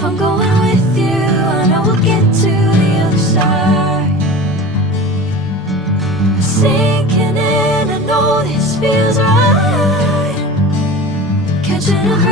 If I'm going with you, I know we'll get to the other side. Sinking in, I know this feels right. Catching a